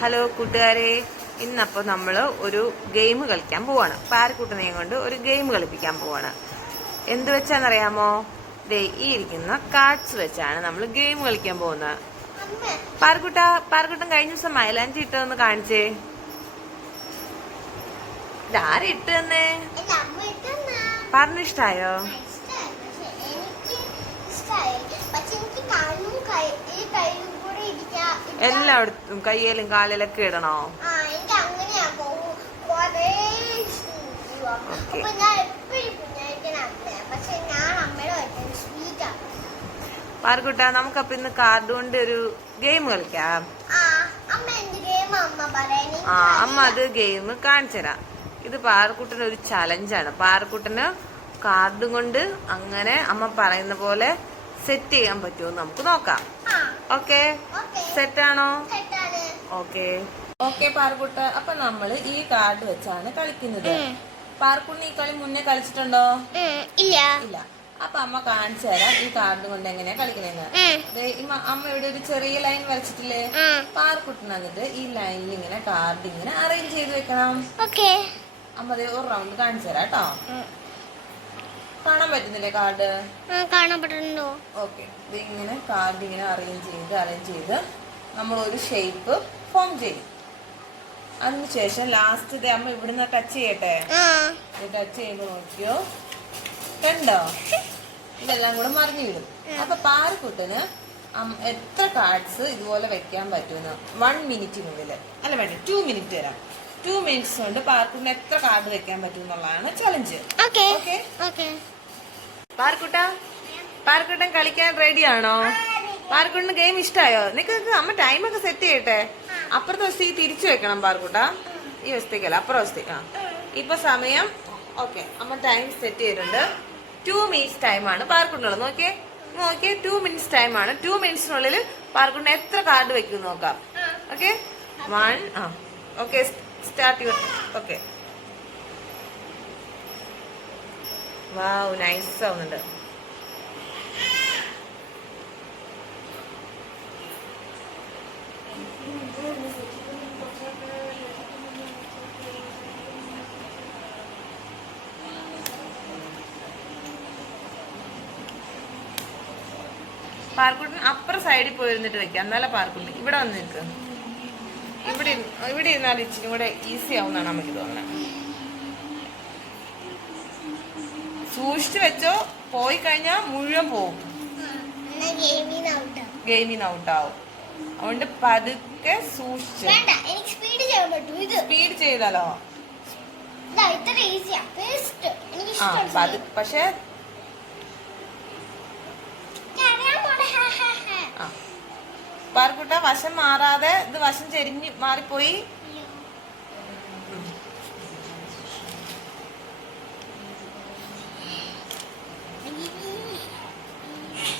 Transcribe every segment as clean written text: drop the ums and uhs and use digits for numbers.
Hello കൂട്ടുകാരെ, ഇന്നപ്പോൾ നമ്മൾ ഒരു ഗെയിം കളിക്കാൻ പോവാണ്. പാരക്കുട്ടനെയും കൊണ്ട് ഒരു ഗെയിം കളിപ്പിക്കാൻ പോവാണ്. എന്ത് വെച്ചാന്നറിയാമോ? ദേ ഈ ഇരിക്കുന്ന കാർഡ്സ് വെച്ചാണ് നമ്മൾ ഗെയിം കളിക്കാൻ പോകുന്നത്. പാരക്കുട്ടൻ കഴിഞ്ഞ ദിവസം മൈലാഞ്ചി ഇട്ടതെന്ന് കാണിച്ചേ. ഇതാരും ഇട്ട് തന്നെ? പറഞ്ഞിഷ്ടായോ? എല്ലായിടത്തും കയ്യിലും കാലിലൊക്കെ ഇടണോ? പാർക്കുട്ട, നമുക്കപ്പൊ ഇന്ന് കാർഡ് കൊണ്ട് ഒരു ഗെയിം കളിക്കാം. അമ്മ അത് ഗെയിം കാണിച്ചുതരാം. ഇത് പാർക്കുട്ടന് ഒരു ചലഞ്ചാണ്. പാർക്കുട്ടന് കാർഡും കൊണ്ട് അങ്ങനെ അമ്മ പറയുന്ന പോലെ സെറ്റ് ചെയ്യാൻ പറ്റുമോ നമുക്ക് നോക്കാം. ഓക്കെ, സെറ്റാണോ? ഓക്കെ പാർക്കുട്ട, അപ്പൊ നമ്മള് ഈ കാർഡ് വെച്ചാണ് കളിക്കുന്നത്. പാർക്കുട്ടിന് ഈ കളി മുന്നേ കളിച്ചിട്ടുണ്ടോ? ഇല്ല. അപ്പൊ അമ്മ കാണിച്ചു തരാം ഈ കാർഡ് കൊണ്ട് എങ്ങനെയാ കളിക്കണെന്ന്. അമ്മ ഇവിടെ ഒരു ചെറിയ ലൈൻ വരച്ചിട്ടില്ലേ? പാർക്കുട്ടിന് വന്നിട്ട് ഈ ലൈനിൽ ഇങ്ങനെ കാർഡ് ഇങ്ങനെ അറേഞ്ച് ചെയ്ത് വെക്കണം. അമ്മ ഒരു റൗണ്ട് കാണിച്ചു തരാം കേട്ടോ. കാണാൻ പറ്റുന്നില്ലേ കാർഡ്? കാണാൻ പറ്റുന്നുണ്ടോ? ഓക്കെ, ഇങ്ങനെ കാർഡ് ഇങ്ങനെ അറേഞ്ച് ചെയ്ത് നമ്മൾ ഒരു ഷേപ്പ് ഫോം ചെയ്യും. അതിനുശേഷം ലാസ്റ്റ് അമ്മ ഇവിടുന്ന് ടച്ച് ചെയ്യട്ടെ. ടച്ച് ചെയ്യുമ്പോ നോക്കിയോ, കണ്ടോ? ഇതെല്ലാം കൂടെ മറിഞ്ഞു വിടും. അപ്പൊ പാരക്കുട്ടന് എത്ര കാർഡ്സ് ഇതുപോലെ വെക്കാൻ പറ്റുമെന്ന് 1 മിനിറ്റിനുള്ളിൽ, അല്ല വേണ്ട 2 മിനിറ്റ് തരാം. 2 മിനിറ്റ്സ് കൊണ്ട് പാർക്കുട്ടിന് എത്ര കാർഡ് വെക്കാൻ പറ്റും എന്നുള്ളതാണ് ചലഞ്ച്. പാർക്കുട്ടൻ കളിക്കാൻ റെഡിയാണോ? പാർക്കുട്ടിന് ഗെയിം ഇഷ്ടമായോ? നിനക്ക് അമ്മ ടൈമൊക്കെ സെറ്റ് ചെയ്യട്ടെ. അപ്പുറത്തെ വശത്തേക്ക് തിരിച്ചു വെക്കണം പാർക്കുട്ട, ഈ വശത്തേക്കല്ല അപ്പുറം വശത്തേക്ക്. ഇപ്പൊ സമയം ഓക്കെ, അമ്മ ടൈം സെറ്റ് ചെയ്തിട്ടുണ്ട്. 2 മിനിറ്റ്സ് ടൈമാണ് പാർക്കുട്ടിനുള്ളത്. നോക്കിയേ 2 മിനിറ്റ്സ് ടൈമാണ്. 2 മിനിറ്റ്സിനുള്ളിൽ പാർക്കുട്ടിന് എത്ര കാർഡ് വെക്കും നോക്കാം. Okay, 1 okay, start your. Okay, wow, nice ആവുന്നുണ്ട്. പാർക്കുട്ടിന് അപ്പുറം സൈഡിൽ പോയിരുന്നിട്ട് വെക്കാം, എന്നാലേ പാർക്കുട്ടി ഇവിടെ വന്ന് നിൽക്ക്. ഇവിടെ ഇരുന്നാൽ ഇച്ചിരി കൂടെ ഈസി ആവുന്നതാണ് നമുക്ക് തോന്നുന്നത്. സൂക്ഷിച്ചു വെച്ചോ, പോയി കഴിഞ്ഞാൽ മുഴുവൻ പോവും, ഗെയിമിന്ന് ഔട്ടാവും. അതുകൊണ്ട് പതുക്കെ സൂക്ഷിച്ച്. സ്പീഡ് ചെയ്താലോ? പക്ഷെ പാർക്കുട്ട വശം മാറാതെ, ഇത് വശം ചെരിഞ്ഞ് മാറിപ്പോയി.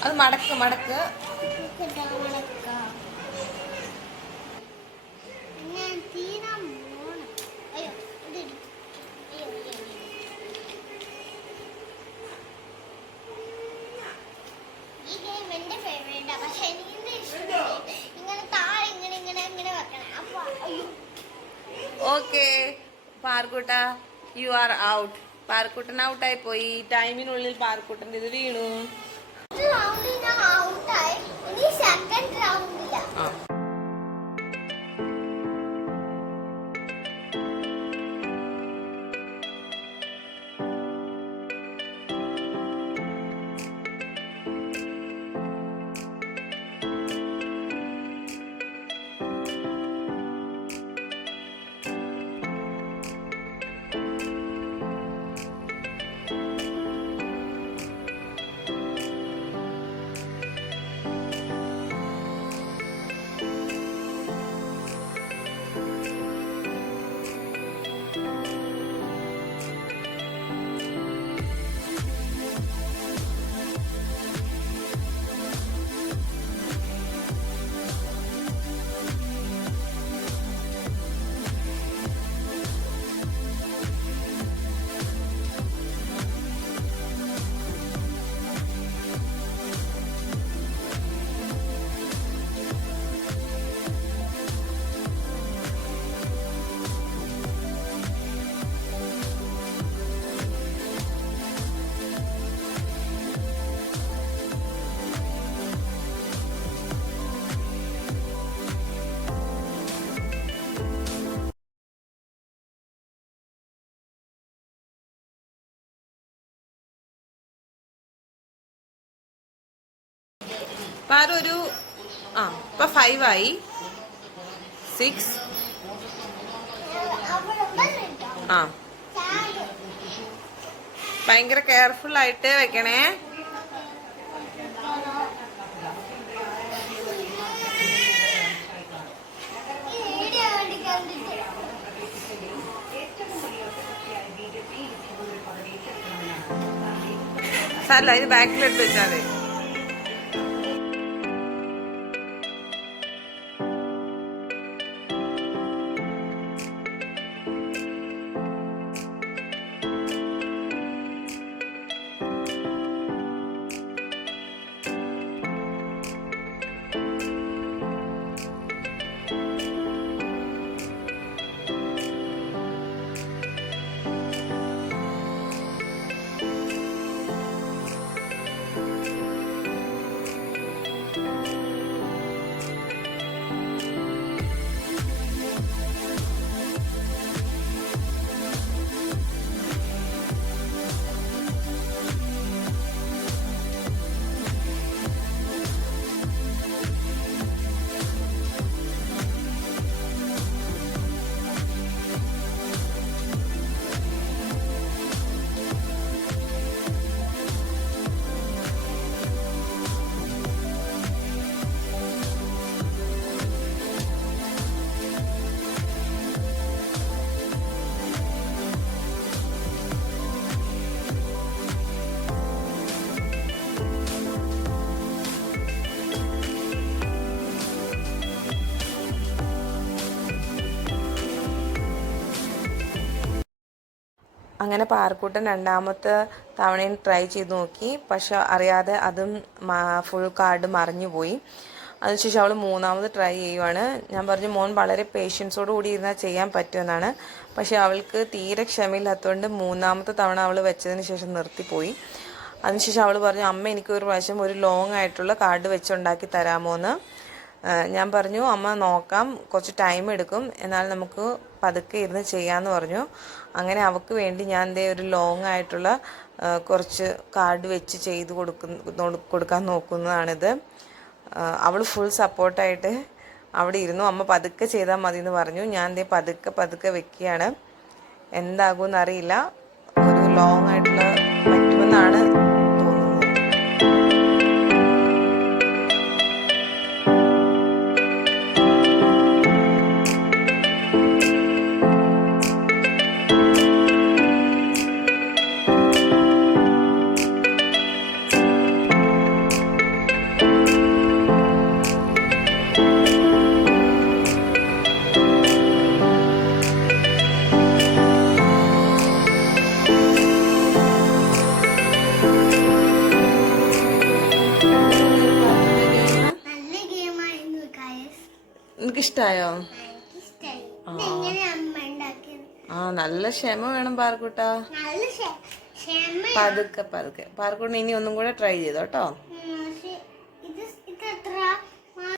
അത് മടക്ക്. ഓക്കെ പാർക്കുട്ട, യു ആർ ഔട്ട്. പാർക്കുട്ടൻ ഔട്ടായി പോയി. ടൈമിനുള്ളിൽ പാർക്കുട്ടൻ്റെ ഇത് വീണു. പാറു ഒരു ഇപ്പൊ 5 ആയി. 6. ഭയങ്കര കെയർഫുൾ ആയിട്ട് വെക്കണേ. സാരല്ല, ഇത് ബാക്കിലെടുത്ത് വെച്ചാൽ മതി. അങ്ങനെ പാർക്കൂട്ടൻ രണ്ടാമത്തെ തവണയും ട്രൈ ചെയ്ത് നോക്കി. പക്ഷെ അറിയാതെ അതും ഫുൾ കാർഡ് മറിഞ്ഞു പോയി. അതിനുശേഷം അവൾ മൂന്നാമത് ട്രൈ ചെയ്യുവാണ്. ഞാൻ പറഞ്ഞു മോൻ വളരെ പേഷ്യൻസോട് കൂടി ഇരുന്നാൽ ചെയ്യാൻ പറ്റുമെന്നാണ്. പക്ഷെ അവൾക്ക് തീരെ ക്ഷമയില്ലാത്തതുകൊണ്ട് മൂന്നാമത്തെ തവണ അവൾ വെച്ചതിന് ശേഷം നിർത്തിപ്പോയി. അതിനുശേഷം അവൾ പറഞ്ഞു അമ്മ എനിക്കൊരു പ്രാവശ്യം ഒരു ലോങ് ആയിട്ടുള്ള കാർഡ് വെച്ചുണ്ടാക്കി തരാമോ എന്ന്. ഞാൻ പറഞ്ഞു അമ്മ നോക്കാം, കുറച്ച് ടൈം എടുക്കും, എന്നാൽ നമുക്ക് പതുക്കെ ഇരുന്ന് ചെയ്യാമെന്ന് പറഞ്ഞു. അങ്ങനെ അവൾക്ക് വേണ്ടി ഞാൻ ഒരു ലോങ് ആയിട്ടുള്ള കുറച്ച് കാർഡ് വെച്ച് ചെയ്ത് കൊടുക്കാൻ നോക്കുന്നതാണിത്. അവൾ ഫുൾ സപ്പോർട്ടായിട്ട് അവിടെ ഇരുന്നു. അമ്മ പതുക്കെ ചെയ്താൽ മതി എന്ന് പറഞ്ഞു. ഞാൻ പതുക്കെ വെക്കുകയാണ്. എന്താകുമെന്ന് അറിയില്ല. ഒരു ലോങ് ആയിട്ടുള്ള പറ്റുമെന്നാണ് എനിക്കിഷ്ടായോ? നല്ല ക്ഷമ വേണം പാർക്കൂട്ടാ. പതുക്കെ പാർക്കൂട്ടിന് ഇനി ഒന്നും കൂടെ ട്രൈ ചെയ്തോ കേട്ടോ.